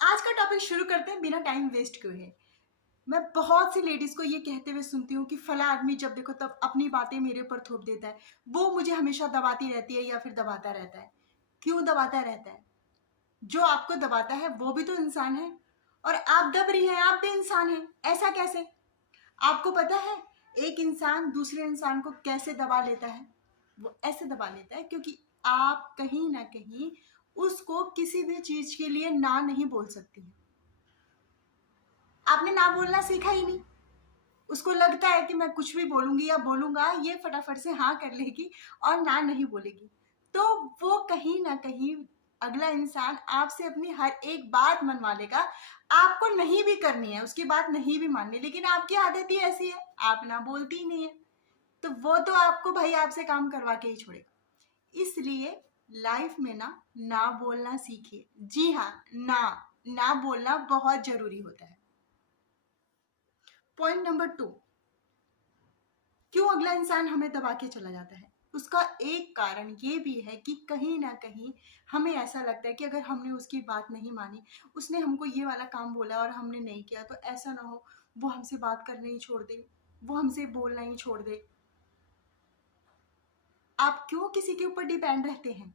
आज का टॉपिक शुरू करते हैं बिना टाइम वेस्ट किए। मैं बहुत सी लेडीज को ये कहते हुए सुनती हूँ कि फला आदमी जब देखो तब अपनी बातें मेरे ऊपर थोप देता है, वो मुझे हमेशा दबाती रहती है या फिर दबाता रहता है। क्यों दबाता रहता है? जो आपको दबाता है वो भी तो इंसान है, और आप दब रही हैं, आप भी इंसान हैं। ऐसा कैसे? आपको पता है एक इंसान दूसरे इंसान को कैसे दबा लेता है? वो ऐसे दबा लेता है क्योंकि आप कहीं ना कहीं उसको किसी भी चीज के लिए ना नहीं बोल सकती हैं। आपने ना बोलना सीखा ही नहीं। उसको लगता है कि मैं कुछ भी बोलूंगी या बोलूंगा ये फटाफट से हाँ कर लेगी और ना नहीं बोलेगी। तो वो कहीं ना कहीं अगला इंसान आपसे अपनी हर एक बात मनवा लेगा। आपको नहीं भी करनी है, उसकी बात नहीं भी माननी, लेकिन आपकी आदत ही ऐसी है, आप ना बोलती ही नहीं है। तो वो तो आपको भाई आपसे काम करवा के ही छोड़ेगा। इसलिए लाइफ में ना बोलना सीखिए। जी हाँ, ना बोलना बहुत जरूरी होता है। पॉइंट नंबर 2, क्यों अगला इंसान हमें दबा के चला जाता है? उसका एक कारण ये भी है कि कहीं ना कहीं हमें ऐसा लगता है कि अगर हमने उसकी बात नहीं मानी, उसने हमको ये वाला काम बोला और हमने नहीं किया, तो ऐसा ना हो वो हमसे बात करना ही छोड़ दे, वो हमसे बोलना ही छोड़ दे। आप क्यों किसी के ऊपर डिपेंड रहते हैं?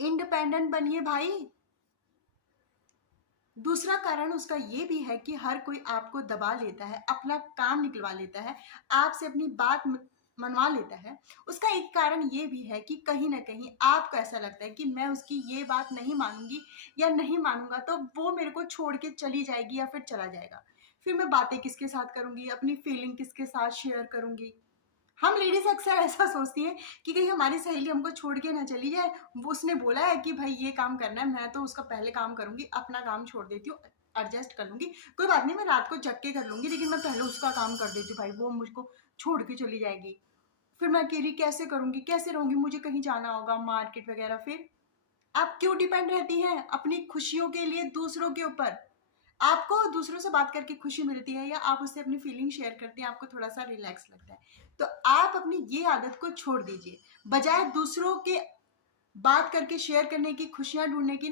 इंडिपेंडेंट बनिए भाई। दूसरा कारण उसका ये भी है कि हर कोई आपको दबा लेता है, अपना काम निकलवा लेता है, आपसे अपनी बात मनवा लेता है। उसका एक कारण ये भी है कि कहीं ना कहीं आपको ऐसा लगता है कि मैं उसकी ये बात नहीं मानूंगी या नहीं मानूंगा तो वो मेरे को छोड़ के चली जाएगी या फिर चला जाएगा। फिर मैं बातें किसके साथ करूंगी, अपनी फीलिंग किसके साथ शेयर करूंगी? हम लेडीज अक्सर ऐसा सोचती हैं कि कहीं हमारी सहेली हमको छोड़ के ना चली जाए। वो उसने बोला है कि भाई ये काम करना है, मैं तो उसका पहले काम करूंगी, अपना काम छोड़ देती हूँ, एडजस्ट कर लूंगी, कोई बात नहीं, मैं रात को जग के कर लूंगी, लेकिन मैं पहले उसका काम कर देती हूँ। भाई वो मुझको छोड़ के चली जाएगी, फिर मैं अकेली कैसे करूंगी, कैसे रहूंगी, मुझे कहीं जाना होगा मार्केट वगैरह। फिर आप क्यों डिपेंड रहती हैं अपनी खुशियों के लिए दूसरों के ऊपर? आपको दूसरों से बात करके खुशी मिलती है या आप उससे अपनी फीलिंग शेयर करते हैं, आपको थोड़ा सा रिलैक्स लगता है, तो आप अपनी ये आदत को छोड़ दीजिए। बजाय दूसरों के बात करके शेयर करने की, खुशियां ढूंढने की,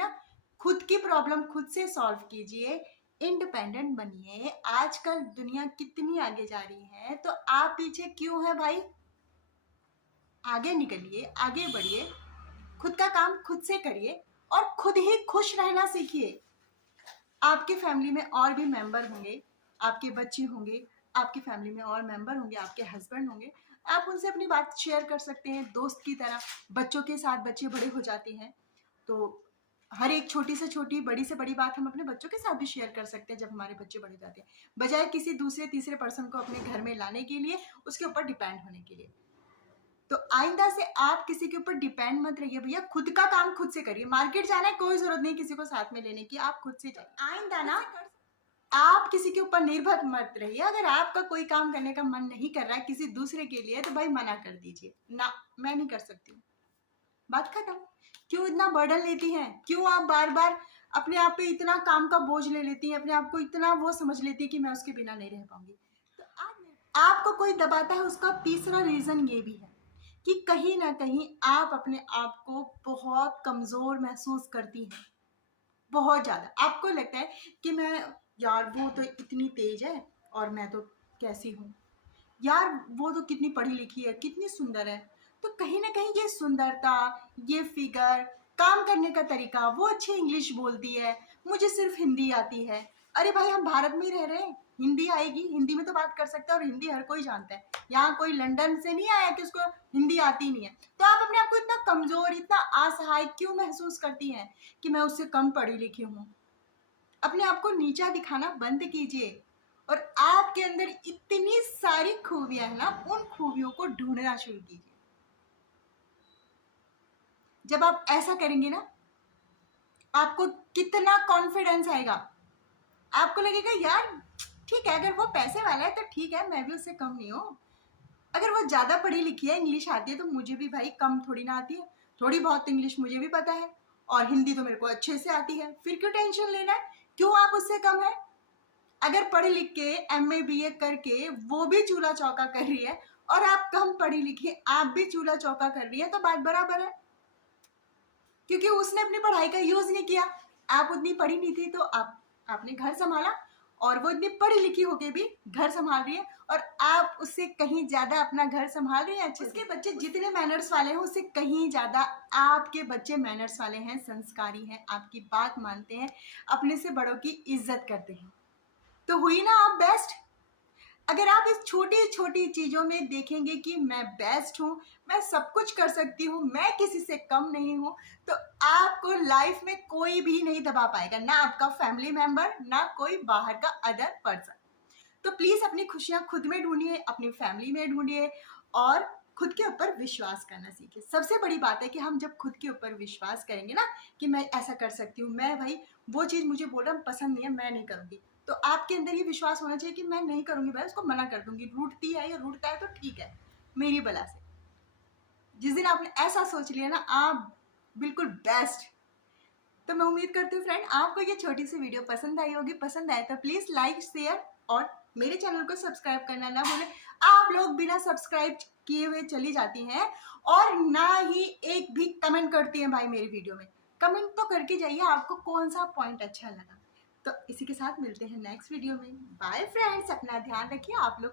खुद की प्रॉब्लम खुद से सॉल्व कीजिए। इंडिपेंडेंट बनिए। आजकल दुनिया कितनी आगे जा रही है, तो आप पीछे क्यों है भाई? आगे निकलिए, आगे बढ़िए, खुद का काम खुद से करिए और खुद ही खुश रहना सीखिए। आपके फैमिली में और भी मेंबर होंगे, आपके बच्चे होंगे, आपकी फैमिली में और मेंबर होंगे, आपके हस्बैंड होंगे, आप उनसे अपनी बात शेयर कर सकते हैं दोस्त की तरह। बच्चों के साथ बच्चे बड़े हो जाते हैं, तो हर एक छोटी से छोटी, बड़ी से बड़ी बात हम अपने बच्चों के साथ भी शेयर कर सकते हैं जब हमारे बच्चे बड़े हो जाते हैं, बजाय किसी दूसरे तीसरे पर्सन को अपने घर में लाने के लिए, उसके ऊपर डिपेंड होने के लिए। तो आइंदा से आप किसी के ऊपर डिपेंड मत रहिए भैया, खुद का काम खुद से करिए। मार्केट जाना है, कोई जरूरत नहीं किसी को साथ में लेने की, आप खुद से जाइए। आइंदा आप किसी के ऊपर निर्भर मत रहिए। अगर आपका कोई काम करने का मन नहीं कर रहा है किसी दूसरे के लिए, तो भाई मना कर दीजिए, ना मैं नहीं कर सकती हूँ, बात खत्म। क्यों इतना बर्डन लेती हैं? क्यों आप बार बार अपने आप पे इतना काम का बोझ ले लेती हैं, अपने आप को इतना वो समझ लेती है कि मैं उसके बिना नहीं रह पाऊंगी? तो आपको कोई दबाता है, उसका तीसरा रीजन ये भी है कि कहीं ना कहीं आप अपने आप को बहुत कमजोर महसूस करती हैं। बहुत ज्यादा आपको लगता है कि मैं, यार वो तो इतनी तेज है और मैं तो कैसी हूँ, यार वो तो कितनी पढ़ी लिखी है, कितनी सुंदर है। तो कहीं ना कहीं ये सुंदरता, ये फिगर, काम करने का तरीका, वो अच्छी इंग्लिश बोलती है, मुझे सिर्फ हिंदी आती है। अरे भाई हम भारत में ही रह रहे हैं, हिंदी आएगी, हिंदी में तो बात कर सकते हैं, और हिंदी हर कोई जानता है। यहाँ कोई लंदन से नहीं आया कि उसको हिंदी आती नहीं है। तो आप अपने आप को इतना कमजोर, इतना असहाय क्यों महसूस करती हैं कि मैं उससे कम पढ़ी लिखी हूँ? अपने आप को नीचा दिखाना बंद कीजिए, और आपके अंदर इतनी सारी खूबियां है ना, उन खूबियों को ढूंढना शुरू कीजिए। जब आप ऐसा करेंगे ना, आपको कितना कॉन्फिडेंस आएगा। आपको लगेगा यार ठीक है, अगर वो पैसे वाला है तो ठीक है, मैं भी उससे कम नहीं हूँ। अगर वो ज्यादा पढ़ी लिखी है, इंग्लिश आती है, तो मुझे भी भाई कम थोड़ी ना आती है, थोड़ी बहुत इंग्लिश मुझे भी पता है, और हिंदी तो मेरे को अच्छे से आती है, फिर क्यों टेंशन लेना है? क्यों आप उससे कम है? अगर पढ़े लिख के MA BA करके वो भी चूल्हा चौका कर रही है, और आप कम पढ़ी लिखी आप भी चूल्हा चौका कर रही है, तो बात बराबर है, क्योंकि उसने अपनी पढ़ाई का यूज नहीं किया। आप उतनी पढ़ी नहीं थी तो आपने घर संभाला, और वो इतनी पढ़ी लिखी होके भी घर संभाल रही है, और आप उससे कहीं ज्यादा अपना घर संभाल रही हैं अच्छे से। उसके बच्चे जितने मैनर्स वाले हैं उससे कहीं ज्यादा आपके बच्चे मैनर्स वाले हैं, संस्कारी हैं, आपकी बात मानते हैं, अपने से बड़ों की इज्जत करते हैं। तो हुई ना आप बेस्ट। अगर आप इस छोटी छोटी चीजों में देखेंगे कि मैं बेस्ट हूँ, मैं सब कुछ कर सकती हूँ, मैं किसी से कम नहीं हूँ, तो आपको लाइफ में कोई भी नहीं दबा पाएगा, ना आपका फैमिली मेंबर, ना कोई बाहर का अदर पर्सन। तो प्लीज अपनी खुशियां खुद में ढूंढिए, अपनी फैमिली में ढूंढिए, और खुद के ऊपर विश्वास करना सीखिए। सबसे बड़ी बात है कि हम जब खुद के ऊपर विश्वास करेंगे ना कि मैं ऐसा कर सकती हूँ, मैं भाई वो चीज मुझे बोल रहा पसंद नहीं है, मैं नहीं करूंगी, तो आपके अंदर ये विश्वास होना चाहिए कि मैं नहीं करूंगी भाई, उसको मना कर दूंगी, रूठती है या रूठता है तो ठीक है मेरी बला से। जिस दिन आपने ऐसा सोच लिया ना, आप बिल्कुल बेस्ट। तो मैं उम्मीद करती हूँ फ्रेंड आपको ये छोटी सी वीडियो पसंद आई होगी। पसंद आए तो प्लीज लाइक, शेयर और मेरे चैनल को सब्सक्राइब करना ना भूलें। आप लोग बिना सब्सक्राइब किए हुए चली जाती हैं और ना ही एक भी कमेंट करती हैं भाई मेरी वीडियो में। कमेंट तो करके जाइए आपको कौन सा पॉइंट अच्छा लगा। तो इसी के साथ मिलते हैं नेक्स्ट वीडियो में। बाय फ्रेंड्स, अपना ध्यान रखिए आप लोग।